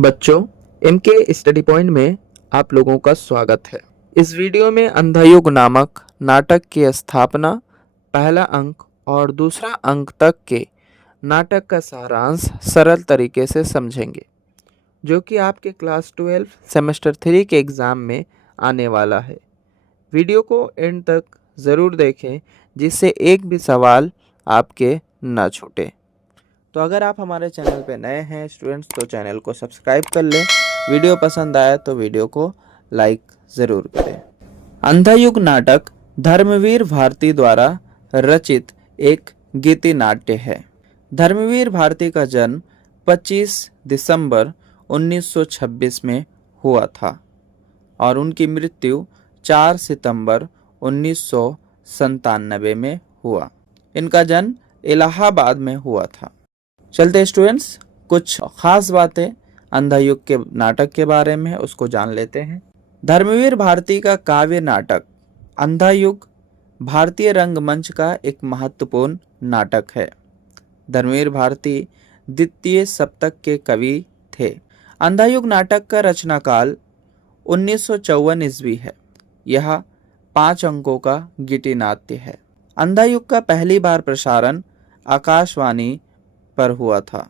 बच्चों, MK study point में आप लोगों का स्वागत है। इस वीडियो में अंधायुग नामक नाटक की स्थापना, पहला अंक और दूसरा अंक तक के नाटक का सारांश सरल तरीके से समझेंगे, जो कि आपके क्लास 12 सेमेस्टर 3 के एग्ज़ाम में आने वाला है। वीडियो को एंड तक ज़रूर देखें, जिससे एक भी सवाल आपके न छूटे। तो अगर आप हमारे चैनल पे नए हैं स्टूडेंट्स, तो चैनल को सब्सक्राइब कर लें। वीडियो पसंद आए तो वीडियो को लाइक ज़रूर करें। अंधायुग नाटक धर्मवीर भारती द्वारा रचित एक गीति नाट्य है। धर्मवीर भारती का जन्म 25 दिसंबर 1926 में हुआ था और उनकी मृत्यु 4 सितंबर 1997 में हुआ। इनका जन्म इलाहाबाद में हुआ था। चलते स्टूडेंट्स, कुछ खास बातें अंधायुग के नाटक के बारे में उसको जान लेते हैं। धर्मवीर भारती का काव्य नाटक अंधायुग भारतीय रंगमंच का एक महत्वपूर्ण नाटक है। धर्मवीर भारती द्वितीय शतक के कवि थे। अंधायुग नाटक का रचनाकाल 1954 ईस्वी है। यह 5 अंकों का गीति नाट्य है। अंधायुग का पहली बार प्रसारण आकाशवाणी पर हुआ था।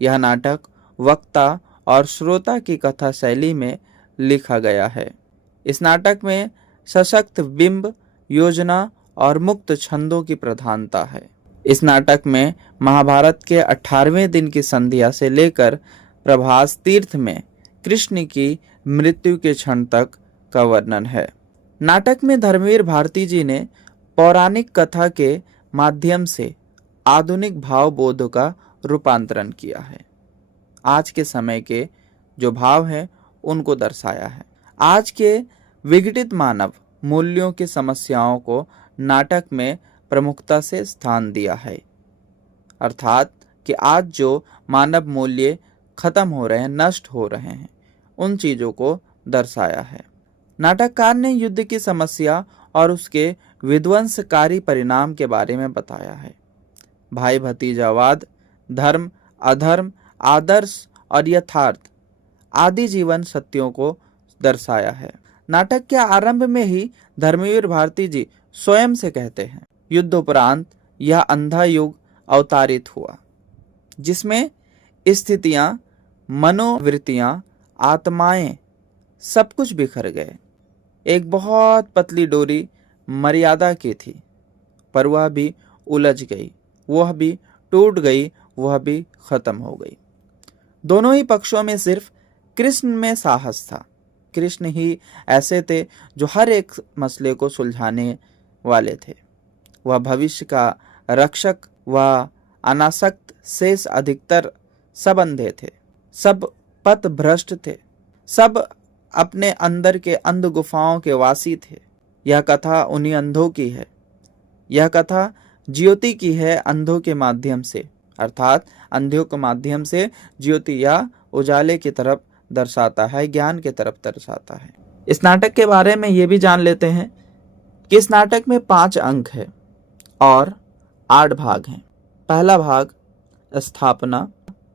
यह नाटक वक्ता और श्रोता की कथा शैली में लिखा गया है। इस नाटक में सशक्त बिंब, योजना और मुक्त छंदों की प्रधानता है। इस नाटक में महाभारत के 18वें दिन की संध्या से लेकर प्रभास तीर्थ में कृष्ण की मृत्यु के क्षण तक का वर्णन है। नाटक में धर्मवीर भारती जी ने पौराणिक कथा के माध्यम से आधुनिक भावबोध का रूपांतरण किया है। आज के समय के जो भाव हैं उनको दर्शाया है। आज के विघटित मानव मूल्यों की समस्याओं को नाटक में प्रमुखता से स्थान दिया है। अर्थात कि आज जो मानव मूल्य खत्म हो रहे हैं, नष्ट हो रहे हैं, उन चीज़ों को दर्शाया है। नाटककार ने युद्ध की समस्या और उसके विध्वंसकारी परिणाम के बारे में बताया है। भाई भतीजावाद, धर्म अधर्म, आदर्श और यथार्थ आदि जीवन सत्यों को दर्शाया है। नाटक के आरंभ में ही धर्मवीर भारती जी स्वयं से कहते हैं, युद्धोपरांत यह अंधा युग अवतारित हुआ, जिसमें स्थितियां, मनोवृत्तियां, आत्माएं सब कुछ बिखर गए। एक बहुत पतली डोरी मर्यादा की थी, पर वह भी उलझ गई, वह भी टूट गई, वह भी खत्म हो गई। दोनों ही पक्षों में सिर्फ कृष्ण में साहस था। कृष्ण ही ऐसे थे जो हर एक मसले को सुलझाने वाले थे। वह भविष्य का रक्षक, वह अनासक्त शेष अधिकतर सब अंधे थे, सब पथ भ्रष्ट थे, सब अपने अंदर के अंध गुफाओं के वासी थे। यह कथा उन्हीं अंधों की है। यह कथा ज्योति की है, अंधों के माध्यम से, अर्थात अंधों के माध्यम से ज्योति या उजाले की तरफ दर्शाता है, ज्ञान की तरफ दर्शाता है। इस नाटक के बारे में ये भी जान लेते हैं कि इस नाटक में 5 अंक है और 8 भाग हैं। पहला भाग स्थापना,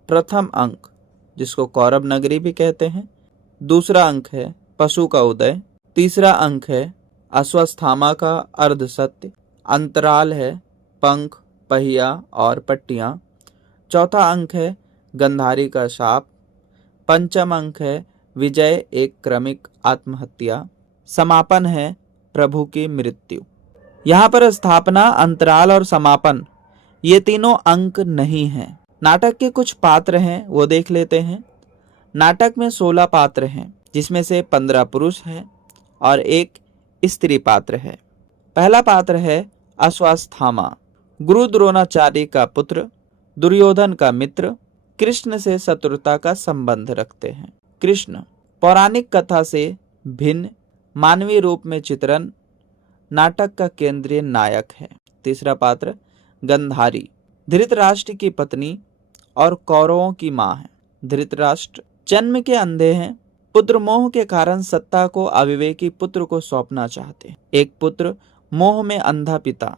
प्रथम अंक जिसको कौरव नगरी भी कहते हैं, दूसरा अंक है पशु का उदय, तीसरा अंक है अश्वस्थामा का अर्ध सत्य, अंतराल है पंख, पहिया और पट्टियां, चौथा अंक है गंधारी का शाप, पंचम अंक है विजय एक क्रमिक आत्महत्या, समापन है प्रभु की मृत्यु। यहाँ पर स्थापना, अंतराल और समापन ये तीनों अंक नहीं हैं। नाटक के कुछ पात्र हैं, वो देख लेते हैं। नाटक में 16 पात्र हैं, जिसमें से 15 पुरुष हैं और एक स्त्री पात्र है। पहला पात्र है अश्वस्थामा, गुरु द्रोणाचार्य का पुत्र, दुर्योधन का मित्र, कृष्ण से शत्रुता का संबंध रखते हैं। कृष्ण पौराणिक कथा से भिन्न मानवीय रूप में चित्रण नाटक का केंद्रीय नायक है। तीसरा पात्र गंधारी, धृतराष्ट्र की पत्नी और कौरवों की मां है। धृतराष्ट्र जन्म के अंधे हैं, पुत्र मोह के कारण सत्ता को अविवेकी पुत्र को सौंपना चाहते हैं। एक पुत्र मोह में अंधा पिता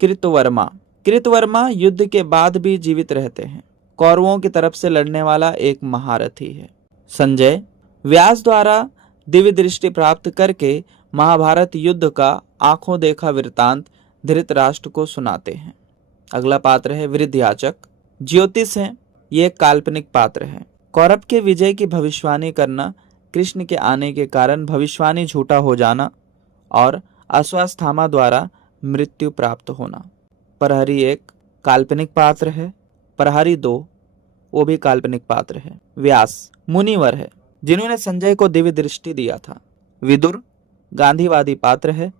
कृतवर्मा युद्ध के बाद भी जीवित रहते हैं। कौरवों की तरफ से लड़ने वाला एक महारथी है। संजय व्यास द्वारा दिव्य दृष्टि प्राप्त करके महाभारत युद्ध का आंखों देखा वृतांत धृतराष्ट्र को सुनाते हैं। अगला पात्र है वृद्धयाचक। ज्योतिष है, ये एक काल्पनिक पात्र है। कौरव के विजय की भविष्यवाणी करना, कृष्ण के आने के कारण भविष्यवाणी झूठा हो जाना और अश्वत्थामा द्वारा मृत्यु प्राप्त होना। प्रहरी एक काल्पनिक पात्र है। प्रहरी 2 वो भी काल्पनिक पात्र है। व्यास मुनिवर है, जिन्होंने संजय को दिव्य दृष्टि दिया था। विदुर गांधीवादी पात्र है,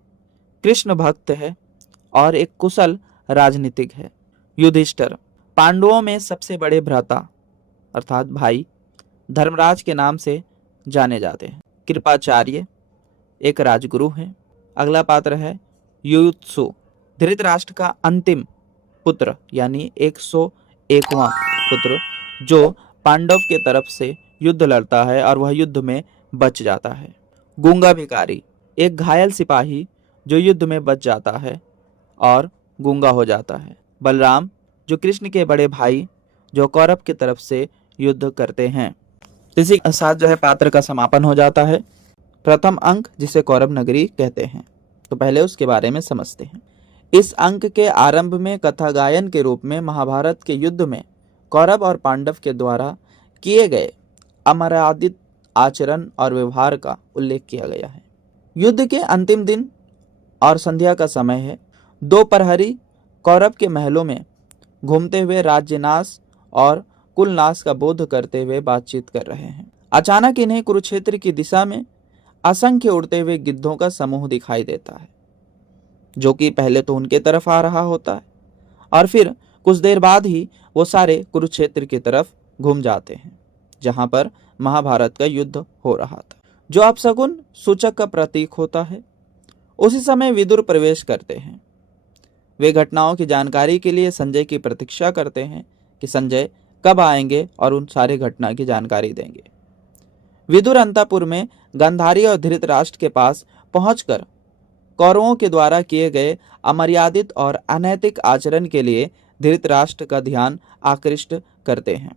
कृष्ण भक्त है और एक कुशल राजनीतिक है। युधिष्ठिर पांडवों में सबसे बड़े भ्राता अर्थात भाई धर्मराज के नाम से जाने जाते हैं। कृपाचार्य एक राजगुरु हैं। अगला पात्र है युयुत्सु, धृतराष्ट्र का अंतिम पुत्र यानी 101वां पुत्र, जो पांडव के तरफ से युद्ध लड़ता है और वह युद्ध में बच जाता है। गूंगा भिखारी एक घायल सिपाही जो युद्ध में बच जाता है और गूंगा हो जाता है। बलराम जो कृष्ण के बड़े भाई जो कौरव की तरफ से युद्ध करते हैं। इसी के साथ जो है पात्र का समापन हो जाता है। प्रथम अंक जिसे कौरव नगरी कहते हैं, तो पहले उसके बारे में समझते हैं। इस अंक के आरंभ में कथा गायन के रूप में महाभारत के युद्ध में कौरव और पांडव के द्वारा किए गए अमर्यादित आचरण और व्यवहार का उल्लेख किया गया है। युद्ध के अंतिम दिन और संध्या का समय है। 2 प्रहरी कौरव के महलों में घूमते हुए राज्यनाश और कुलनाश का बोध करते हुए बातचीत कर रहे हैं। अचानक इन्हें कुरुक्षेत्र की दिशा में असंख्य उड़ते हुए गिद्धों का समूह दिखाई देता है, जो कि पहले तो उनके तरफ आ रहा होता है और फिर कुछ देर बाद ही वो सारे कुरुक्षेत्र की तरफ घूम जाते हैं, जहां पर महाभारत का युद्ध हो रहा था, जो अपशकुन सूचक का प्रतीक होता है। उसी समय विदुर प्रवेश करते हैं। वे घटनाओं की जानकारी के लिए संजय की प्रतीक्षा करते हैं कि संजय कब आएंगे और उन सारे घटना की जानकारी देंगे। विदुर अंतपुर में गांधारी और धृतराष्ट्र के पास पहुंचकर कौरवों के द्वारा किए गए अमर्यादित और अनैतिक आचरण के लिए धृतराष्ट्र का ध्यान आकृष्ट करते हैं।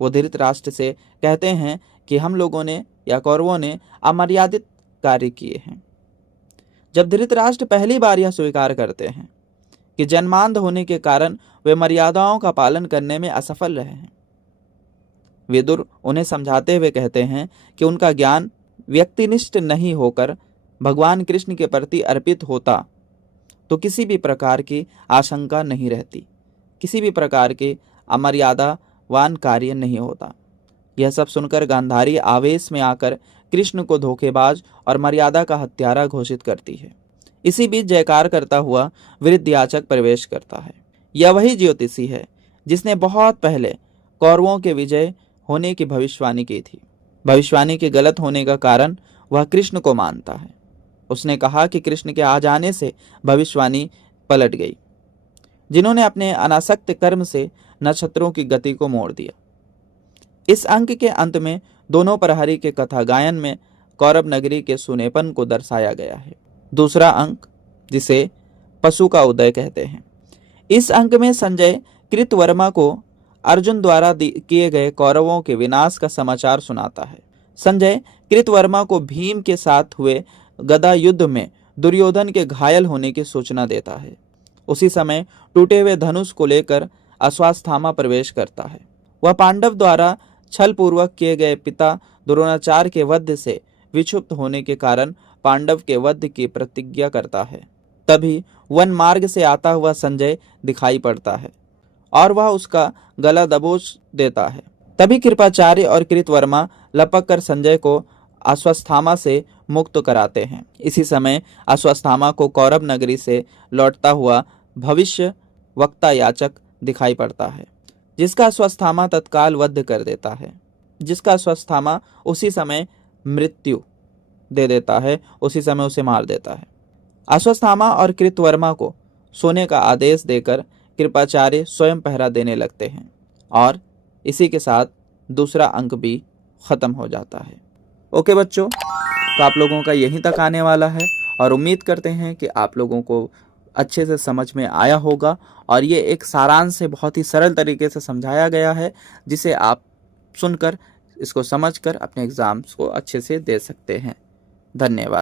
वो धृतराष्ट्र से कहते हैं कि हम लोगों ने या कौरवों ने अमर्यादित कार्य किए हैं। जब धृतराष्ट्र पहली बार यह स्वीकार करते हैं कि जन्मांध होने के कारण वे मर्यादाओं का पालन करने में असफल रहे हैं, विदुर उन्हें समझाते हुए कहते हैं कि उनका ज्ञान व्यक्तिनिष्ठ नहीं होकर भगवान कृष्ण के प्रति अर्पित होता तो किसी भी प्रकार की आशंका नहीं रहती, किसी भी प्रकार के अमर्यादावान कार्य नहीं होता। यह सब सुनकर गांधारी आवेश में आकर कृष्ण को धोखेबाज और मर्यादा का हत्यारा घोषित करती है। इसी बीच जयकार करता हुआ वृद्धयाचक प्रवेश करता है। यह वही ज्योतिषी है जिसने बहुत पहले कौरवों के विजय होने की भविष्यवाणी की थी। भविष्यवाणी के गलत होने का कारण वह कृष्ण को मानता है। उसने कहा कि कृष्ण के आ जाने से भविष्यवाणी पलट गई, जिन्होंने अपने अनासक्त कर्म से नक्षत्रों की गति को मोड़ दिया। इस अंक के अंत में दोनों प्रहरी के कथा गायन में कौरव नगरी के सुनेपन को दर्शाया गया है। दूसरा अंक जिसे पशु का उदय कहते हैं। इस अंक में संजय कृतवर्मा को अर्जुन द्वारा किए गए कौरवों के विनाश का समाचार सुनाता है। संजय कृतवर्मा को भीम के साथ हुए गदा युद्ध में दुर्योधन के घायल होने की सूचना देता है। उसी समय टूटे हुए धनुष को लेकर अश्वत्थामा प्रवेश करता है। वह पांडव द्वारा छल पूर्वक किए गए पिता द्रोणाचार्य के वध से विक्षुब्ध होने के कारण पांडव के वध की प्रतिज्ञा करता है। तभी वन मार्ग से आता हुआ संजय दिखाई पड़ता है और वह उसका गला दबोच देता है। तभी कृपाचार्य और कृतवर्मा लपक कर संजय को अश्वत्थामा से मुक्त कराते हैं। इसी समय अश्वत्थामा को कौरव नगरी से लौटता हुआ भविष्य वक्ता याचक दिखाई पड़ता है, जिसका अश्वत्थामा तत्काल वध कर देता है, जिसका अश्वत्थामा उसी समय मृत्यु दे देता है, उसी समय उसे मार देता है। अश्वत्थामा और कृतवर्मा को सोने का आदेश देकर कृपाचार्य स्वयं पहरा देने लगते हैं और इसी के साथ दूसरा अंक भी खत्म हो जाता है। ओके बच्चों, तो आप लोगों का यहीं तक आने वाला है और उम्मीद करते हैं कि आप लोगों को अच्छे से समझ में आया होगा और ये एक सारांश से बहुत ही सरल तरीके से समझाया गया है, जिसे आप सुनकर इसको समझकर अपने एग्ज़ाम्स को अच्छे से दे सकते हैं। धन्यवाद।